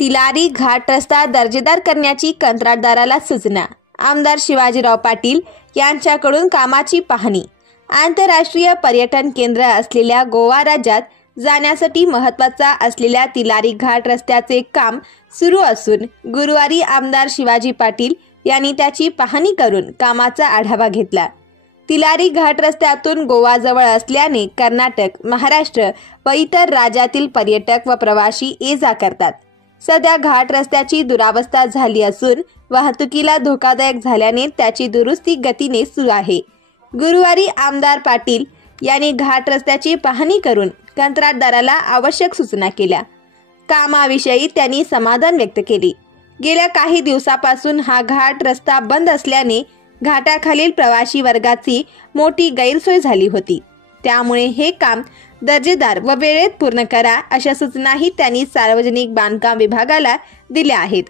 तिलारी घाट रस्ता दर्जेदार करण्याची कंत्राटदाराला सूचना. आमदार शिवाजीराव पाटील यांच्याकडून कामाची पाहणी. आंतरराष्ट्रीय पर्यटन केंद्र असलेल्या गोवा राज्यात जाण्यासाठी महत्त्वाचा असलेल्या तिलारी घाट रस्त्याचे काम सुरू असून गुरुवारी आमदार शिवाजी पाटील यांनी त्याची पाहणी करून कामाचा आढावा घेतला. तिलारी घाट रस्त्यातून गोवाजवळ असल्याने कर्नाटक, महाराष्ट्र व इतर राज्यातील पर्यटक व प्रवासी ये-जा करतात. सध्या घाट रस्त्याची दुरावस्था झाली असून वाहतुकीला धोकादायक झाल्याने त्याची दुरुस्ती गतीने सुरू आहे. गुरुवारी आमदार पाटील यांनी घाट रस्त्याची पाहणी करून कंत्राटदाराला आवश्यक सूचना केल्या. कामाविषयी त्यांनी समाधान व्यक्त केले. गेल्या काही दिवसापासून हा घाट रस्ता बंद असल्याने घाटाखालील प्रवासी वर्गाची मोठी गैरसोय झाली होती. त्यामुळे हे काम दर्जेदार व वेळेत पूर्ण करा अशा सूचनाही त्यांनी सार्वजनिक बांधकाम विभागाला दिल्या आहेत.